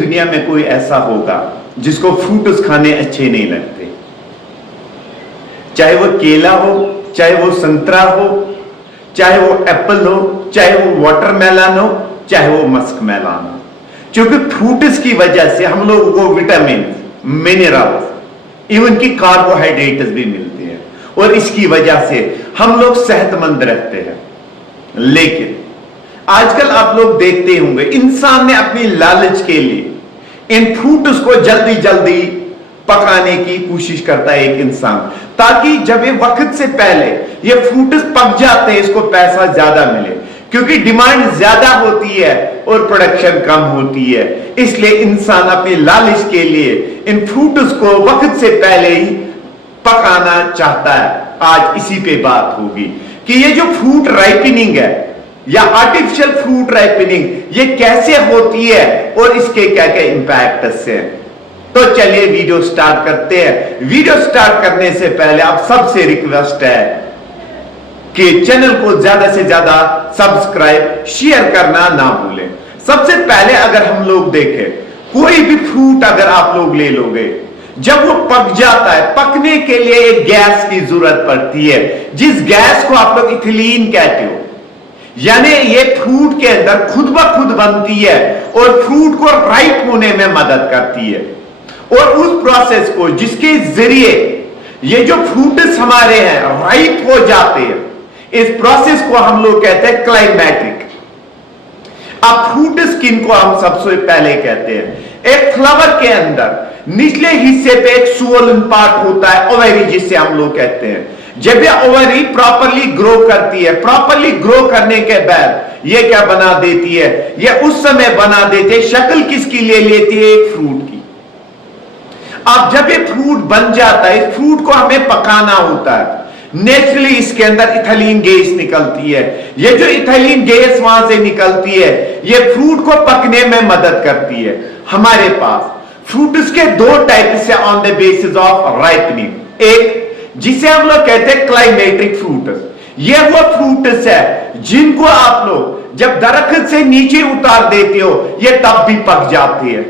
दुनिया में कोई ऐसा होगा जिसको फ्रूट्स खाने अच्छे नहीं लगते, चाहे वो केला हो, चाहे वो संतरा हो, चाहे वो एप्पल हो, चाहे वो वाटरमेलन हो, चाहे वो मस्क मेलन हो। क्योंकि फ्रूट्स की वजह से हम लोगों को विटामिन, मिनरल्स, इवन की कार्बोहाइड्रेट्स भी मिलते हैं और इसकी वजह से हम लोग सेहतमंद रहते हैं। लेकिन आजकल आप लोग देखते होंगे इंसान ने अपनी लालच के लिए इन फ्रूट्स को जल्दी जल्दी पकाने की कोशिश करता है एक इंसान, ताकि जब ये वक्त से पहले ये फ्रूट्स पक जाते हैं इसको पैसा ज्यादा मिले, क्योंकि डिमांड ज्यादा होती है और प्रोडक्शन कम होती है। इसलिए इंसान अपनी लालच के लिए इन फ्रूट्स को वक्त से पहले ही पकाना चाहता है। आज इसी पे बात होगी कि ये जो फ्रूट राइपनिंग है या आर्टिफिशियल फ्रूट राइपनिंग ये कैसे होती है और इसके क्या क्या इंपैक्ट्स हैं। तो चलिए वीडियो स्टार्ट करते हैं। वीडियो स्टार्ट करने से पहले आप सबसे रिक्वेस्ट है कि चैनल को ज्यादा से ज्यादा सब्सक्राइब, शेयर करना ना भूलें। सबसे पहले अगर हम लोग देखें, कोई भी फ्रूट अगर आप लोग ले लोगे, जब वो पक जाता है, पकने के लिए एक गैस की जरूरत पड़ती है, जिस गैस को आप लोग इथिलीन कहते हो। यानी ये फ्रूट के अंदर खुद ब खुद बनती है और फ्रूट को राइप होने में मदद करती है। और उस प्रोसेस को जिसके जरिए ये जो फ्रूट्स हमारे हैं राइप हो जाते हैं, इस प्रोसेस को हम लोग कहते हैं क्लाइमेटिक। अब फ्रूट स्किन को हम सबसे पहले कहते हैं एक फ्लावर के अंदर निचले हिस्से पे एक स्वोलन पार्ट होता है, ओवरी जिसे हम लोग कहते हैं। जब ये ओवरी प्रॉपरली ग्रो करती है, प्रॉपरली ग्रो करने के बाद ये क्या बना देती है, ये उस समय बना देती है, शक्ल किसकी ले लेती है, एक फ्रूट की। अब जब ये फ्रूट बन जाता है, इस फ्रूट को हमें पकाना होता है। नेचुरली इसके अंदर इथिलीन गैस निकलती है। ये जो इथिलीन गैस वहां से निकलती है, ये फ्रूट को पकने में मदद करती है। हमारे पास फ्रूट्स के दो टाइप से on the basis of ripening, एक जिसे हम लोग कहते हैं क्लाइमेटिक फ्रूट्स। ये वो फ्रूट्स है जिनको आप लोग जब दरख्त से नीचे उतार देते हो, ये तब भी पक जाती है।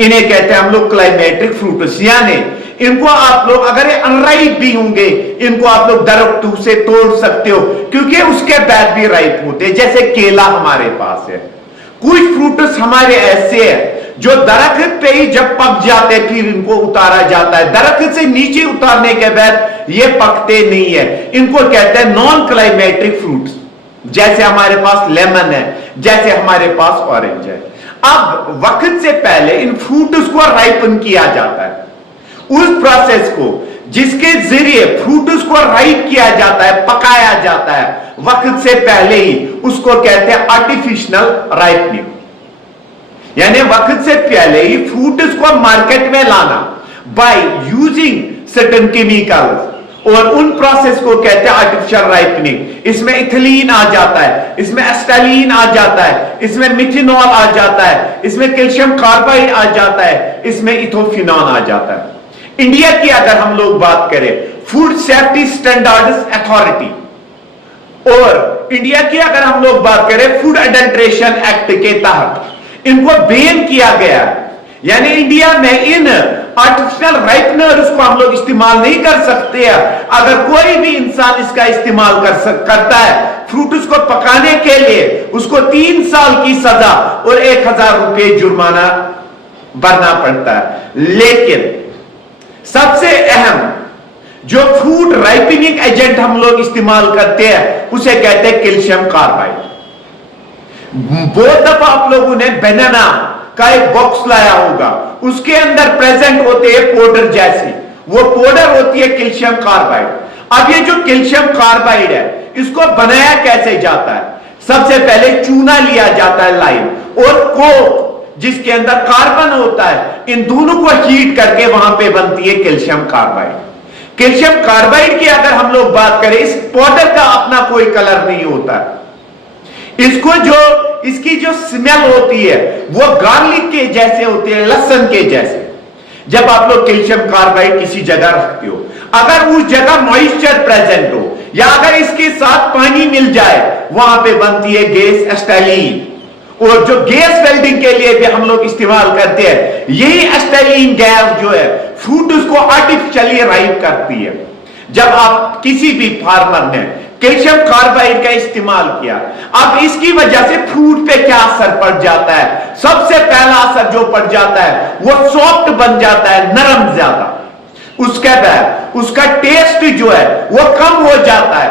इन्हें कहते हैं हम लोग क्लाइमेटिक फ्रूट्स। यानी इनको आप लोग अगर ये अनराइप भी होंगे, इनको आप लोग दरख्त से तोड़ सकते हो, क्योंकि उसके बाद भी राइप होते हैं। जैसे केला हमारे पास है, कुछ फ्रूट्स हमारे ऐसे हैं जो दरख्त पे ही जब पक जाते फिर इनको उतारा जाता है। दरख्त से नीचे उतारने के बाद ये पकते नहीं है। इनको कहते हैं नॉन क्लाइमेटिक फ्रूट्स। जैसे हमारे पास लेमन है, जैसे हमारे पास ऑरेंज है। अब वक्त से पहले इन फ्रूट्स को राइपन किया जाता है। उस प्रोसेस को जिसके जरिए फ्रूट्स को राइप किया जाता है, पकाया जाता है वक्त से पहले ही, उसको कहते हैं आर्टिफिशियल राइपनिंग। यानी वक्त से पहले ही फ्रूट्स को मार्केट में लाना बाय यूजिंग सर्टेन केमिकल्स, और उन प्रोसेस को कहते हैं आर्टिफिशियल राइपनिंग। इसमें इथिलीन आ जाता है, इसमें एस्टालीन आ जाता है, इसमें मिथेनॉल आ जाता है, इसमें कैल्शियम कार्बाइड आ जाता है, इसमें इथोफिनॉन आ जाता है। इंडिया की अगर हम लोग बात करें, फूड सेफ्टी स्टैंडर्ड्स अथॉरिटी, और इंडिया की अगर हम लोग बात करें फूड एडल्ट्रेशन एक्ट के तहत इनको बैन किया गया है। यानी इंडिया में इन आर्टिफिशियल राइपनर्स को हम लोग इस्तेमाल नहीं कर सकते हैं। अगर कोई भी इंसान इसका इस्तेमाल करता है फ्रूट्स को पकाने के लिए, उसको 3 साल की सजा और 1000 रुपए जुर्माना भरना पड़ता है। लेकिन सबसे अहम जो फ्रूट राइपनिंग एजेंट हम लोग इस्तेमाल करते हैं उसे कहते हैं कैल्शियम कार्बाइड। बहुत दफा आप लोगों ने बनाना का एक बॉक्स लाया होगा, उसके अंदर प्रेजेंट होते हैं पाउडर जैसी, वो पाउडर होती है कैल्शियम कार्बाइड। अब ये जो कैल्शियम कार्बाइड है इसको बनाया कैसे जाता है? सबसे पहले चूना लिया जाता है, लाइम और कोक जिसके अंदर कार्बन होता है, इन दोनों को हीट करके वहां पे बनती है कैल्शियम कार्बाइड। कैल्शियम कार्बाइड की अगर हम लोग बात करें, इस पाउडर का अपना कोई कलर नहीं होता है। इसको इसकी जो स्मेल होती है वो गार्लिक के जैसे होती है, लहसुन के जैसे। जब आप लोग कैल्शियम कार्बाइड किसी जगह रखते हो, अगर उस जगह मॉइस्चर प्रेजेंट हो या अगर इसके साथ पानी मिल जाए, वहां पे बनती है गैस एस्टालीन, और जो गैस वेल्डिंग के लिए भी हम लोग इस्तेमाल करते हैं, यही एसिटाइलिन गैस जो है फ्रूट उसको आर्टिफिशियली राइप करती है। जब आप किसी भी फार्मर ने कैल्शियम कार्बाइड का इस्तेमाल किया, अब इसकी वजह से फ्रूट पे क्या असर पड़ जाता है? सबसे पहला असर जो पड़ जाता है वो सॉफ्ट बन जाता है, नरम ज्यादा। उसके बाद उसका टेस्ट जो है वो कम हो जाता है,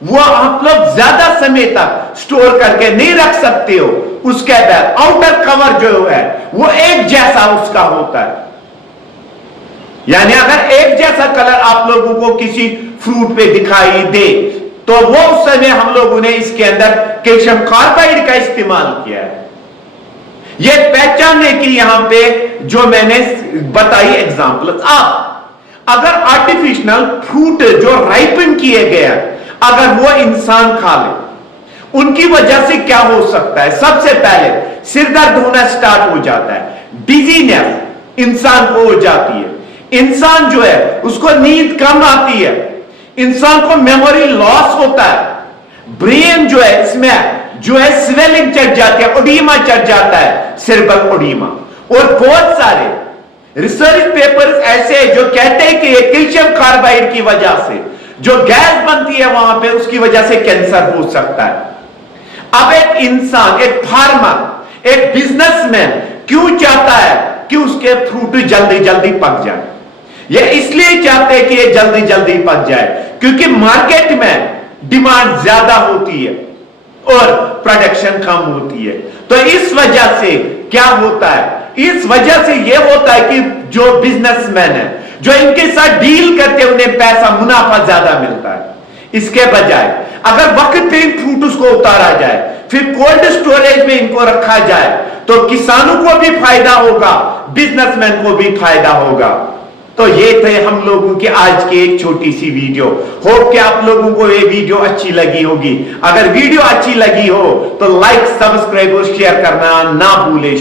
वो आप लोग ज्यादा समय तक स्टोर करके नहीं रख सकते हो। उसके बाद आउटर कवर जो है वो एक जैसा उसका होता है, यानी अगर एक जैसा कलर आप लोगों को किसी फ्रूट पे दिखाई दे तो वो उस समय हम लोगों ने इसके अंदर कैल्शियम कार्बाइड का इस्तेमाल किया है। ये पहचानने की यहां पे जो मैंने बताई एग्जांपल। आप अगर आर्टिफिशियल फ्रूट जो राइपन किए गए अगर वो इंसान खा ले, उनकी वजह से क्या हो सकता है? सबसे पहले सिर दर्द होना स्टार्ट हो जाता है, डिजीनेस इंसान को हो जाती है, इंसान जो है उसको नींद कम आती है, इंसान को मेमोरी लॉस होता है, ब्रेन जो है इसमें जो है स्वेलिंग चढ़ जाती है, ओडीमा चढ़ जाता है, सेरेब्रल ओडीमा। और बहुत सारे रिसर्च पेपर्स ऐसे हैं जो कहते हैं कि ये कैल्शियम कार्बाइड की वजह से जो गैस बनती है वहां पे, उसकी वजह से कैंसर हो सकता है। अब एक इंसान, एक फार्मर, एक बिजनेसमैन क्यों चाहता है कि उसके फ्रूट जल्दी जल्दी पक जाए? ये इसलिए चाहते हैं कि ये जल्दी जल्दी पक जाए क्योंकि मार्केट में डिमांड ज्यादा होती है और प्रोडक्शन कम होती है। तो इस वजह से क्या होता है? इस वजह से यह होता है कि जो बिजनेसमैन है जो इनके साथ डील करते हैं उन्हें पैसा मुनाफा ज्यादा मिलता है। इसके बजाय अगर वक्त पे फ्रूट उसको उतारा जाए, फिर कोल्ड स्टोरेज में इनको रखा जाए, तो किसानों को भी फायदा होगा, बिजनेसमैन को भी फायदा होगा। तो ये थे हम लोगों की आज की एक छोटी सी वीडियो। होप कि आप लोगों को ये वीडियो अच्छी लगी होगी। अगर वीडियो अच्छी लगी हो तो लाइक, सब्सक्राइब और शेयर करना ना भूलें।